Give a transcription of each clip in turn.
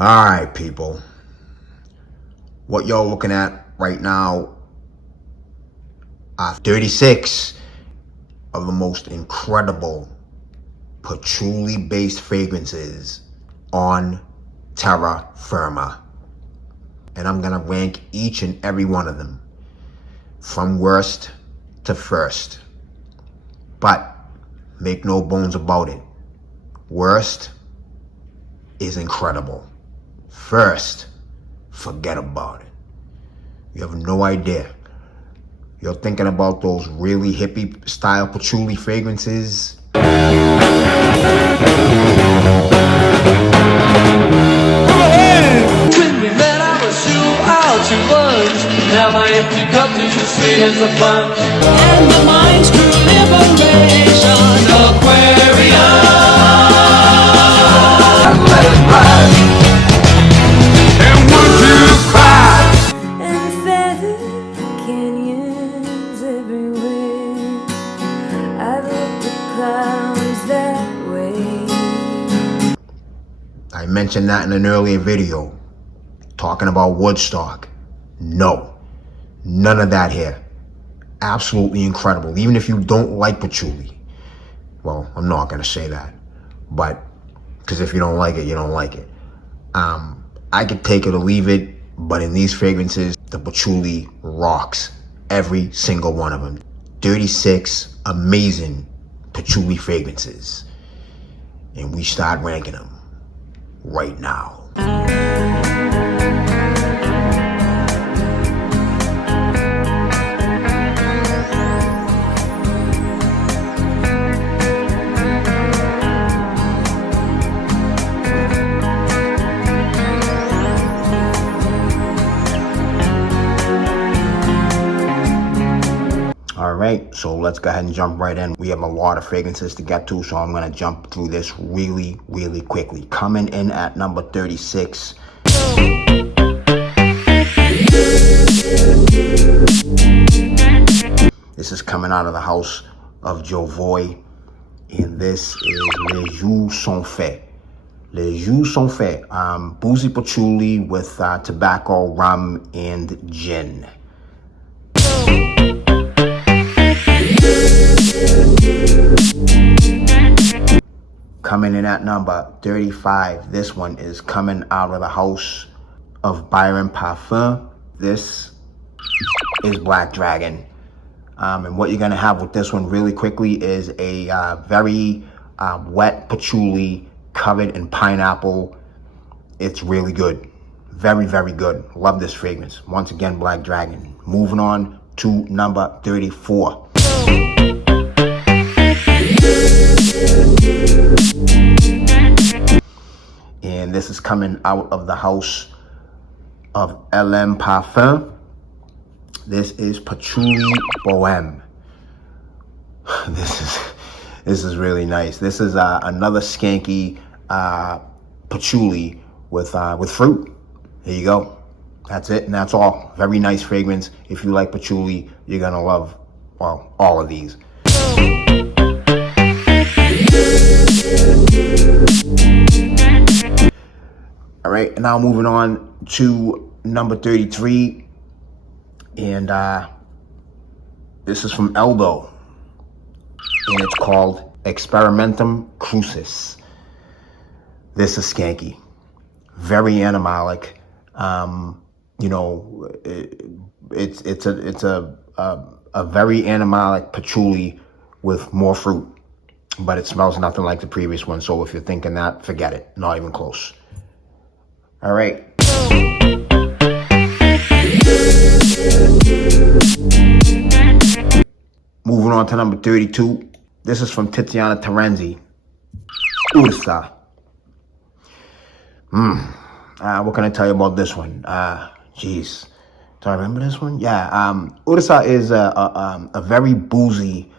Alright, people. What y'all looking at right now are 36 of the most incredible patchouli-based fragrances on terra firma. And I'm gonna rank each and every one of them from worst to first. But make no bones about it, worst is incredible. First, forget about it. You have no idea. You're thinking about those really hippie style patchouli fragrances. Now my empty cup is as sweet as a sponge. And the mind's true liberation, Aquarium. Let it rise. And would you cry? And feather canyons everywhere. I've looked at clouds that way. I mentioned that in an earlier video, talking about Woodstock. No, none of that here. Absolutely incredible. Even if you don't like patchouli. Well, I'm not going to say that. But, because if you don't like it, you don't like it. I could take it or leave it. But in these fragrances, the patchouli rocks. Every single one of them. 36 amazing patchouli fragrances. And we start ranking them right now. Alright, so let's go ahead and jump right in. We have a lot of fragrances to get to, so I'm going to jump through this really quickly. Coming in at number 36. This is coming out of the house of Jovoy, and this is Les Jours Sont Faits. Les Jours Sont Faits. Boozy patchouli with tobacco, rum, and gin. Coming in at number 35, this one is coming out of the house of Byron Parfum. This is Black Dragon. And what you're going to have with this one really quickly is a very wet patchouli covered in pineapple. It's really good. Very good. Love this fragrance. Once again, Black Dragon. Moving on to number 34. And this is coming out of the house of LM Parfum. This is Patchouli Bohème. This is really nice. This is another skanky patchouli with fruit. There you go. That's it, and that's all. Very nice fragrance. If you like patchouli, you're gonna love, well, all of these. All right, and now moving on to number 33, and this is from Eldo, and it's called Experimentum Crucis. This is skanky, very animalic. You know, it's a very animalic patchouli with more fruit, but it smells nothing like the previous one. So if you're thinking that, forget it. Not even close. All right. Moving on to number 32. This is from Tiziana Terenzi. Ursa. What can I tell you about this one? Jeez. Do I remember this one? Yeah. Ursa is a very boozy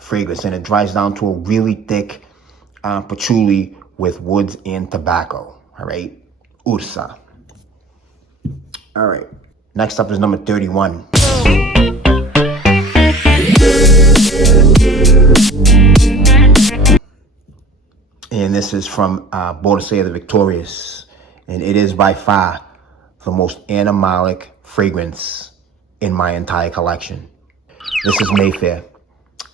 fragrance, and it dries down to a really thick patchouli with woods and tobacco. All right. Ursa. All right. Next up is number 31. And this is from Bordeaux the Victorious. And it is by far the most animalic fragrance in my entire collection. This is Mayfair.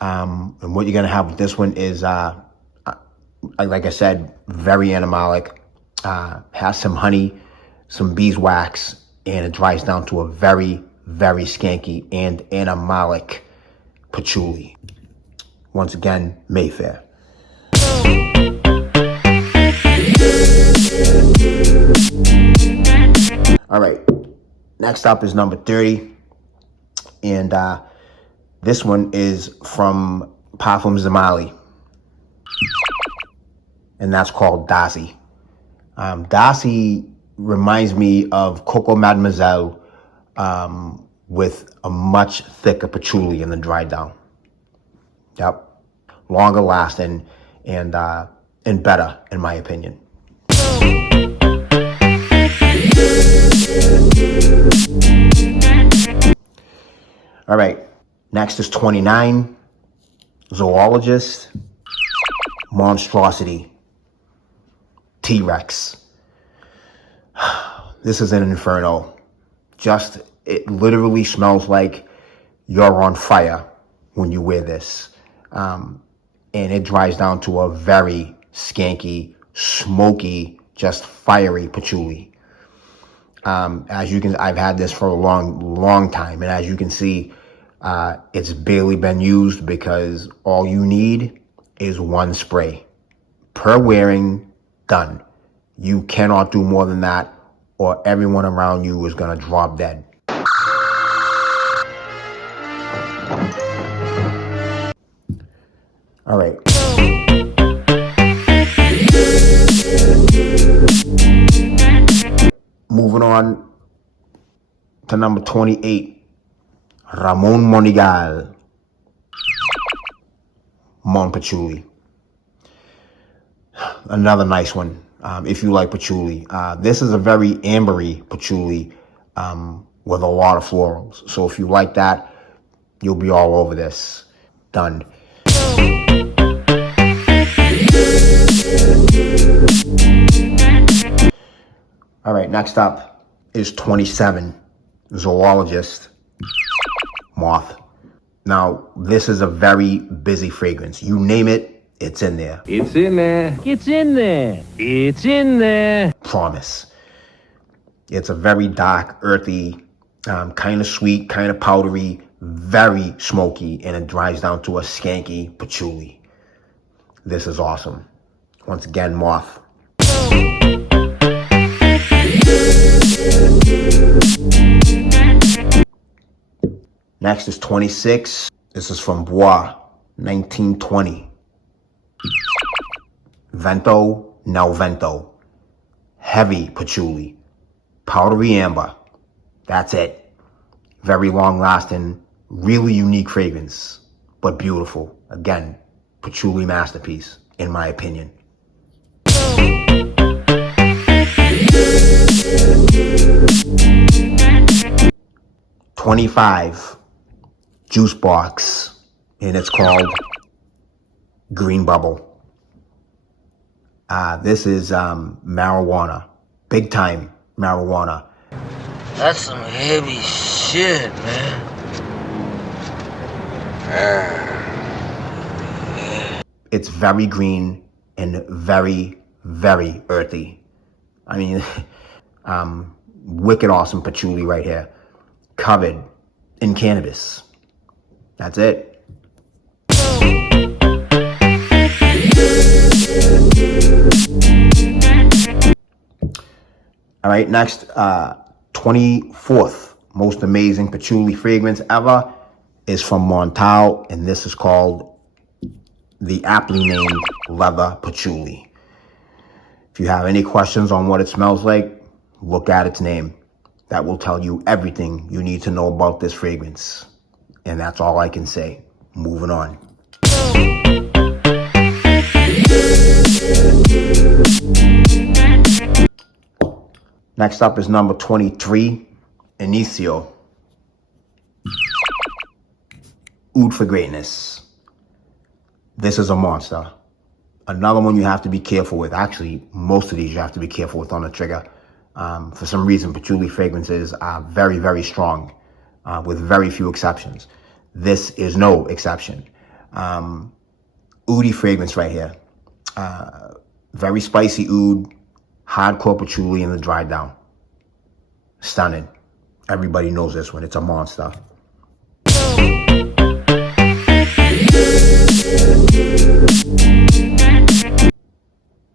And what you're gonna have with this one is, like I said, very animalic. Has some honey, some beeswax, and it dries down to a very, very skanky and animalic patchouli. Once again, Mayfair. All right, next up is number 30. And this one is from Parfums de Mali. And that's called Daisy. Daisy reminds me of Coco Mademoiselle with a much thicker patchouli in the dry down. Yep. Longer lasting and better, in my opinion. All right. Next is 29. Zoologist. Monstrosity. T-Rex. This is an inferno. It literally smells like you're on fire when you wear this. And it dries down to a very skanky, smoky, just fiery patchouli. As you can, I've had this for a long time. And as you can see, it's barely been used because all you need is one spray per wearing. Done. You cannot do more than that, or everyone around you is gonna drop dead. All right. Moving on to number 28. Ramon Monigal. Mon Patchouli. Another nice one, if you like patchouli. This is a very ambery patchouli with a lot of florals. So if you like that, you'll be all over this. Done. All right, next up is 27, Zoologist, Moth. Now, this is a very busy fragrance. You name it, it's in there. It's in there. It's in there. It's in there. Promise. It's a very dark, earthy, kind of sweet, kind of powdery, very smoky, and it dries down to a skanky patchouli. This is awesome. Once again, Moth. Next is 26. This is from Bois, 1920. Vento Nel Vento. Heavy patchouli. Powdery amber. That's it. Very long lasting, really unique fragrance, but beautiful. Again, patchouli masterpiece, in my opinion. $25 juice box, and it's called Green Bubble. This is marijuana, big time marijuana. That's some heavy shit, man. It's very green and very, very earthy. I mean, wicked awesome patchouli right here, covered in cannabis. That's it. All right, next, 24th most amazing patchouli fragrance ever is from Montal, and this is called the aptly named Leather Patchouli. If you have any questions on what it smells like, look at its name. That will tell you everything you need to know about this fragrance. And that's all I can say. Moving on. Next up is number 23, Inicio. Oud for Greatness. This is a monster. Another one you have to be careful with. Actually, most of these you have to be careful with on the trigger. For some reason, patchouli fragrances are very, very strong, with very few exceptions. This is no exception. Oud fragrance right here. Very spicy oud, hardcore patchouli in the dry down. Stunning. Everybody knows this one. It's a monster.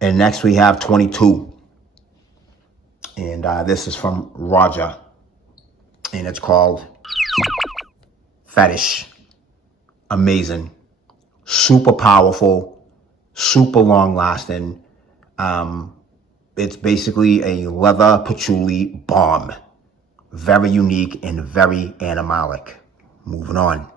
And next we have 22. And this is from Roger. And it's called Fetish. Amazing. Super powerful. Super long lasting. It's basically a leather patchouli bomb. Very unique and very animalic. Moving on.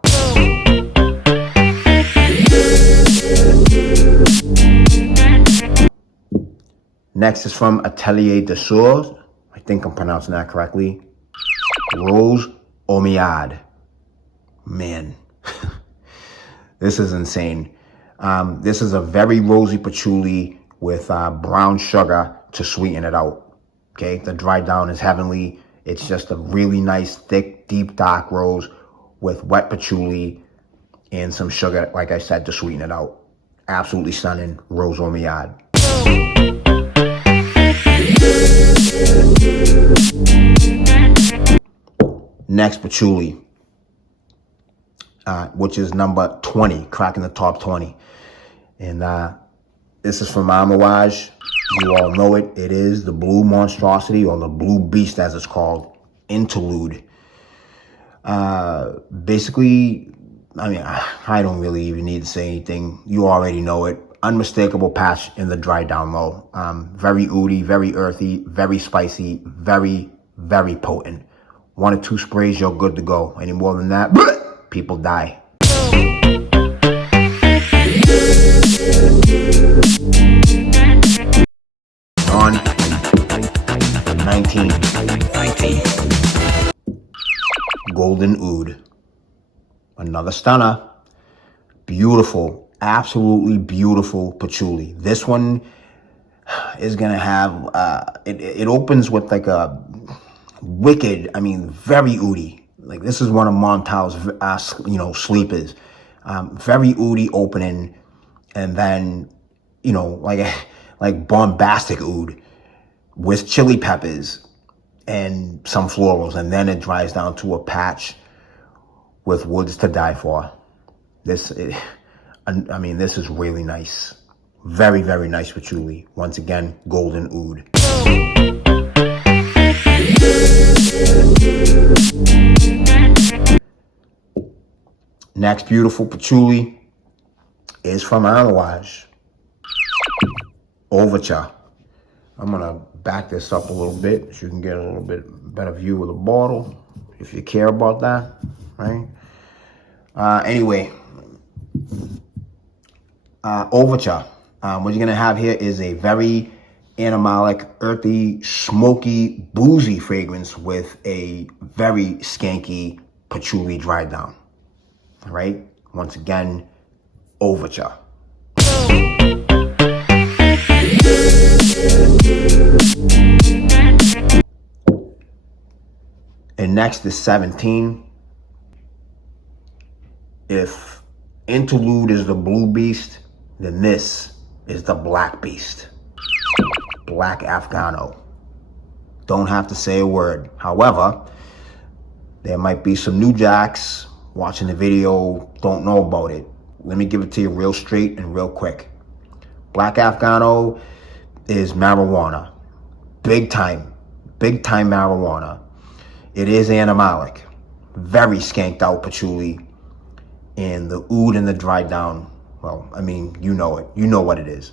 Next is from Atelier des Sourds. I think I'm pronouncing that correctly. Rose Omiade. Man, this is insane. This is a very rosy patchouli with brown sugar to sweeten it out. Okay, the dry down is heavenly. It's just a really nice, thick, deep, dark rose with wet patchouli and some sugar, like I said, to sweeten it out. Absolutely stunning. Rose Omiade. Next, patchouli, which is number 20, cracking the top 20. And this is from Amouage. You all know it. It is the Blue Monstrosity, or the Blue Beast as it's called, Interlude. Basically, I mean, I don't really even need to say anything. You already know it. Unmistakable patch in the dry down low. Very oudy, very earthy, very spicy, very, very potent. 1 or 2 sprays, you're good to go. Any more than that, people die. On 19. Golden Oud. Another stunner. Beautiful, absolutely beautiful patchouli. This one is gonna have, it opens with like a wicked, I mean, very oudy. Like, this is one of Montal's, sleepers. Very oudy opening, and then, like bombastic oud with chili peppers and some florals, and then it dries down to a patch with woods to die for. This is really nice. Very, very nice patchouli. Once again, golden oud. Next beautiful patchouli is from Amouage. Overture. I'm gonna back this up a little bit so you can get a little bit better view of the bottle, if you care about that, right? Anyway, Overture. What you're gonna have here is a very animalic, earthy, smoky, boozy fragrance with a very skanky patchouli dry down. All right. Once again, Overture. And next is 17. If Interlude is the Blue Beast, then this is the Black Beast. Black Afghano. Don't have to say a word. However, there might be some new jacks watching the video, don't know about it. Let me give it to you real straight and real quick. Black Afghano is marijuana. Big time marijuana. It is animalic. Very skanked out patchouli. And the oud and the dry down, well, I mean, you know it. You know what it is.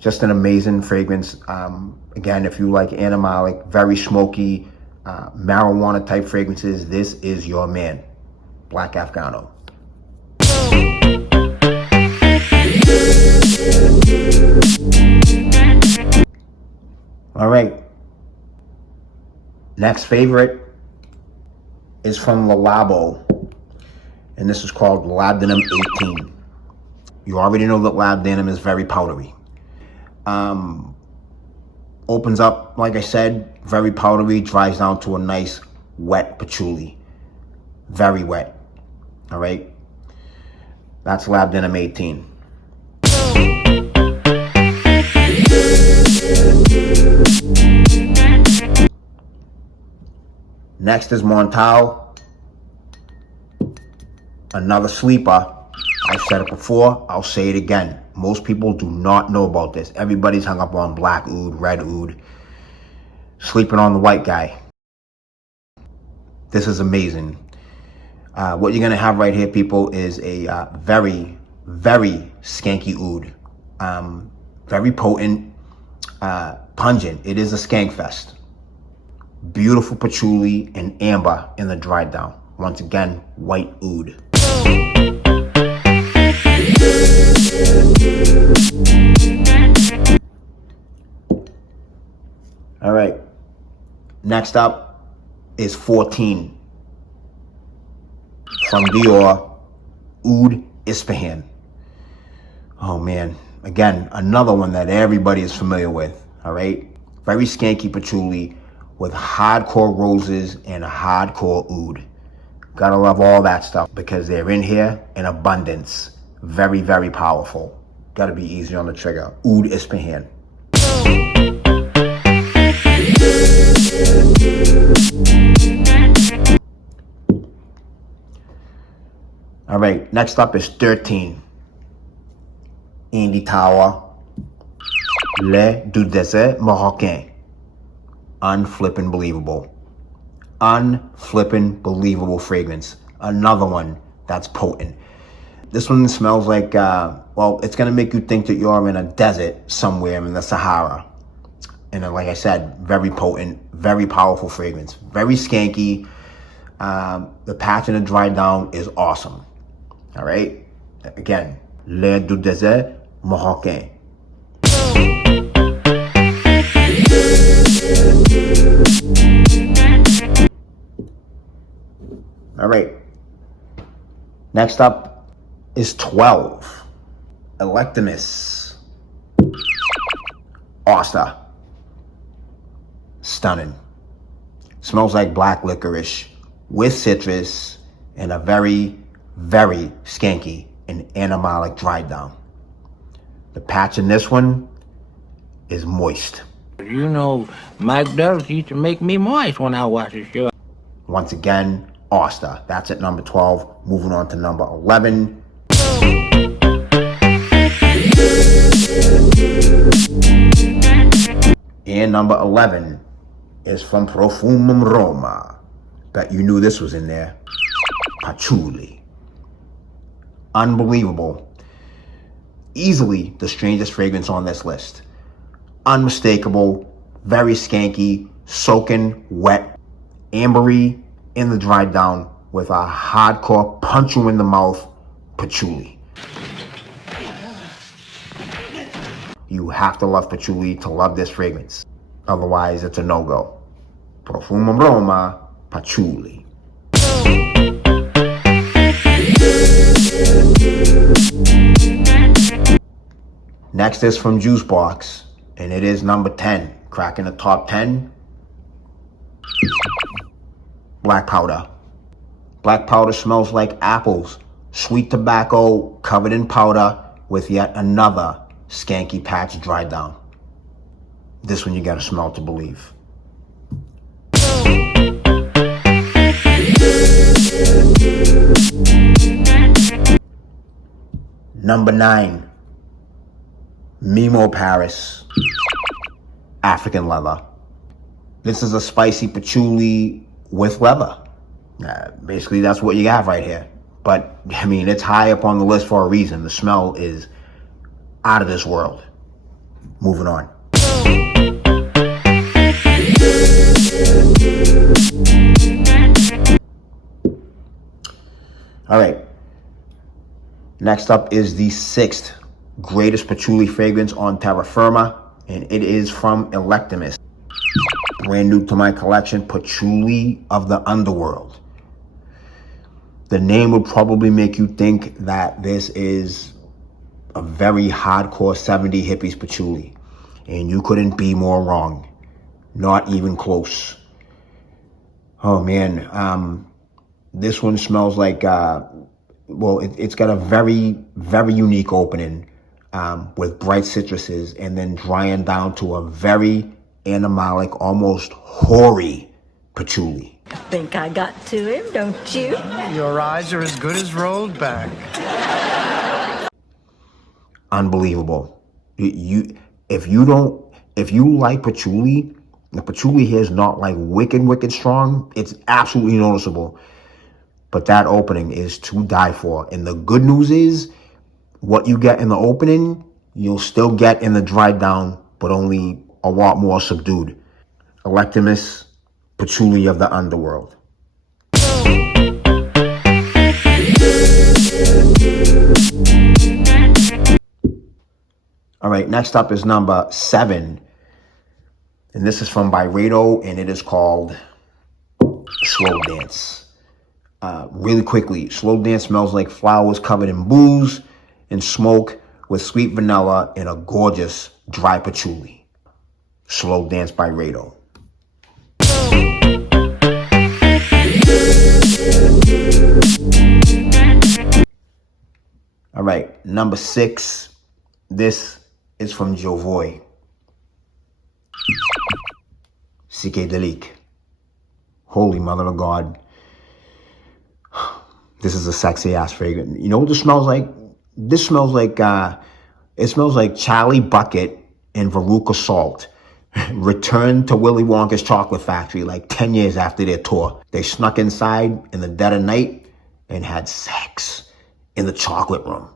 Just an amazing fragrance. Again, if you like animalic, very smoky, marijuana type fragrances, this is your man. Black Afghano. All right. Next favorite is from Le Labo, and this is called Labdanum 18. You already know that Labdanum is very powdery. Opens up, like I said, very powdery, dries down to a nice wet patchouli. Very wet. All right. That's Lab Denim 18. Next is Montal. Another sleeper. I've said it before, I'll say it again. Most people do not know about this. Everybody's hung up on black oud, red oud, sleeping on the white guy. This is amazing. What you're gonna have right here, people, is a very, very skanky oud. Very potent, pungent. It is a skank fest. Beautiful patchouli and amber in the dried down. Once again, white oud. All right. Next up is 14 from Dior, Oud Ispahan. Oh man, again, another one that everybody is familiar with. All right, very skanky patchouli with hardcore roses and hardcore oud. Gotta love all that stuff because they're in here in abundance. Very, very powerful. Gotta be easy on the trigger. Oud Ispahan. All right, next up is 13. Andy Tower, Le du Désert Marocain. Unflippin' believable. Unflippin' believable fragrance. Another one that's potent. This one smells like, well, it's gonna make you think that you're in a desert somewhere in the Sahara. And then, like I said, very potent, very powerful fragrance. Very skanky. The patch in the dry down is awesome. All right? Again, Le du Désert Marocain. All right. Next up is 12. Electimus. Oster. Stunning. Smells like black licorice with citrus and a very, very skanky and animalic dry down. The patch in this one is moist. You know, Mike Douglas used to make me moist when I watched the show. Once again, Oster. That's at number 12. Moving on to number 11. And number 11 is from Profumum Roma. Bet you knew this was in there. Patchouli. Unbelievable. Easily the strangest fragrance on this list. Unmistakable, very skanky, soaking, wet, ambery in the dry down with a hardcore punch you in the mouth patchouli. You have to love patchouli to love this fragrance. Otherwise, it's a no-go. Profumum Roma, patchouli. Next is from Juice Box, and it is number 10. Cracking the top 10. Black powder. Black powder smells like apples. Sweet tobacco covered in powder with yet another skanky patch dried down. This one you gotta smell to believe. Number 9. Mimo Paris. African leather. This is a spicy patchouli with leather. Basically, that's what you have right here. But, I mean, it's high up on the list for a reason. The smell is out of this world. Moving on. All right. Next up is the 6th greatest patchouli fragrance on terra firma, and it is from Electimus. Brand new to my collection, Patchouli of the Underworld. The name would probably make you think that this is a very hardcore 70 hippies patchouli. And you couldn't be more wrong. Not even close. Oh man, this one smells like, it's got a very, very unique opening with bright citruses and then drying down to a very animalic, almost hoary patchouli. Think I got to him, don't you? Your eyes are as good as rolled back. Unbelievable. If you like patchouli, the patchouli here is not like wicked strong. It's absolutely noticeable. But that opening is to die for. And the good news is, what you get in the opening, you'll still get in the dried down, but only a lot more subdued. Electimus patchouli of the underworld. All right, next up is number 7. And this is from Byredo, and it is called Slow Dance. Really quickly, Slow Dance smells like flowers covered in booze and smoke with sweet vanilla and a gorgeous dry patchouli. Slow Dance by Rado. All right, number 6. This is from Jovoy. Psychedelique. Holy Mother of God. This is a sexy ass fragrance. You know what this smells like? This smells like, it smells like Charlie Bucket and Veruca Salt returned to Willy Wonka's chocolate factory like 10 years after their tour. They snuck inside in the dead of night and had sex in the chocolate room.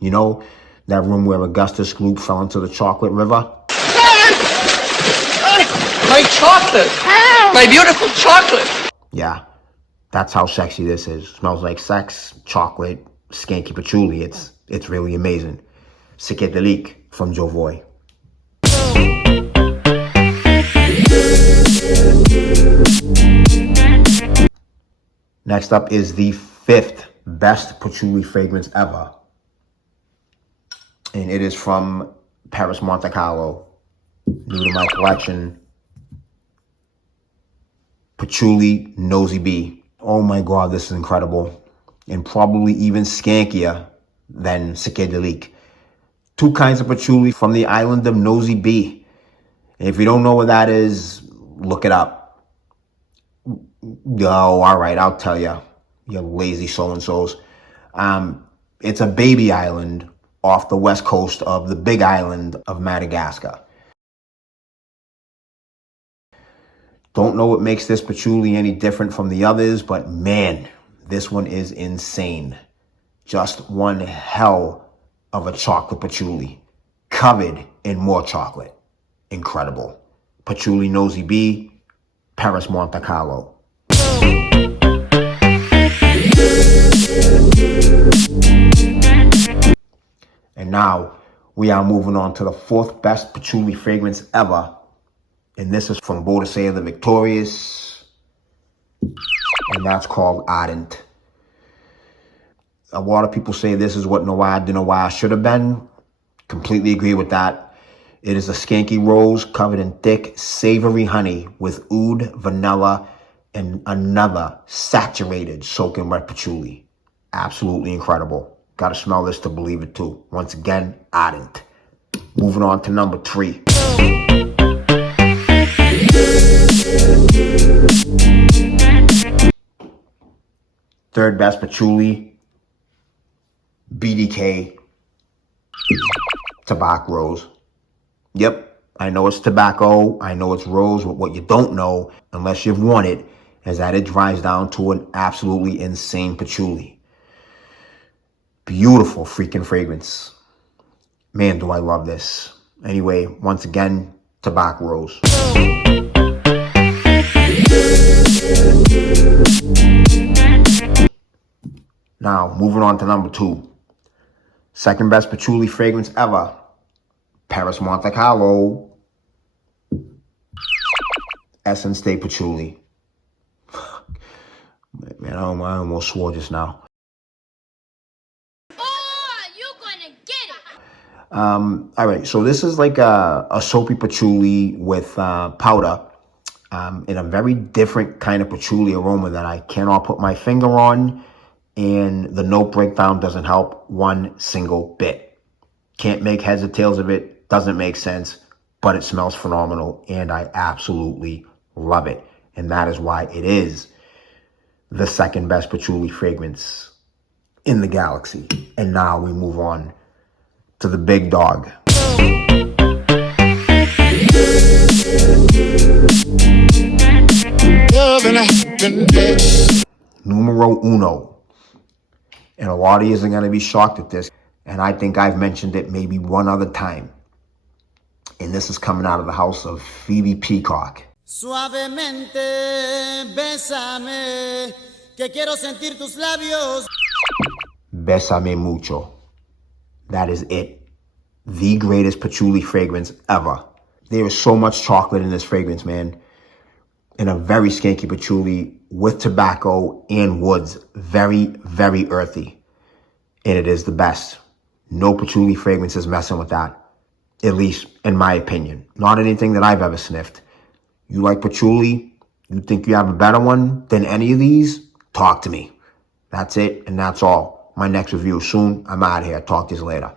You know, that room where Augustus Gloop fell into the chocolate river? My chocolate! My beautiful chocolate! Yeah, that's how sexy this is. Smells like sex, chocolate, skanky patchouli. It's really amazing. Psychedelique from Jovoy. Next up is the 5th best patchouli fragrance ever. And it is from Paris Monte Carlo. New to my collection. Patchouli Nosy Bee. Oh my God, this is incredible. And probably even skankier than Psychedelique. 2 kinds of patchouli from the island of Nosy Bee. And if you don't know what that is, look it up. Oh, all right, I'll tell you. You lazy so-and-sos. It's a baby island off the west coast of the big island of Madagascar. Don't know what makes this patchouli any different from the others, but man, this one is insane. Just one hell of a chocolate patchouli, covered in more chocolate. Incredible. Patchouli Nosy Bee, Paris Monte Carlo. And now we are moving on to the 4th best patchouli fragrance ever. And this is from Bodicea the Victorious. And that's called Ardent. A lot of people say this is what Noir de Noir should have been. Completely agree with that. It is a skanky rose covered in thick, savory honey with oud, vanilla, and another saturated soaking wet patchouli. Absolutely incredible. Gotta smell this to believe it too. Once again, Ardent. Moving on to number 3. Third best patchouli, BDK Tobacco Rose. Yep, I know it's tobacco, I know it's rose, but what you don't know, unless you've worn it, is that it dries down to an absolutely insane patchouli. Beautiful freaking fragrance. Man, do I love this. Anyway, once again, Tobacco Rose. Now, moving on to number 2. Second best patchouli fragrance ever. Paris Monte Carlo. Essence Day Patchouli. Man, I almost swore just now. Oh, you're gonna get it. All right, so this is like a soapy patchouli with powder in a very different kind of patchouli aroma that I cannot put my finger on, and the note breakdown doesn't help one single bit. Can't make heads or tails of it, doesn't make sense, but it smells phenomenal, and I absolutely love it. And that is why it is the second best patchouli fragrance in the galaxy. And now we move on to the big dog. Numero uno. And a lot of you are going to be shocked at this. And I think I've mentioned it maybe one other time. And this is coming out of the house of Phoebe Peacock. Suavemente, bésame, que quiero sentir tus labios. Bésame mucho. That is it. The greatest patchouli fragrance ever. There is so much chocolate in this fragrance, man. And a very skanky patchouli with tobacco and woods. Very, very earthy. And it is the best. No patchouli fragrance is messing with that. At least in my opinion. Not anything that I've ever sniffed. You like patchouli? You think you have a better one than any of these? Talk to me. That's it, and that's all. My next review is soon. I'm out of here. Talk to you later.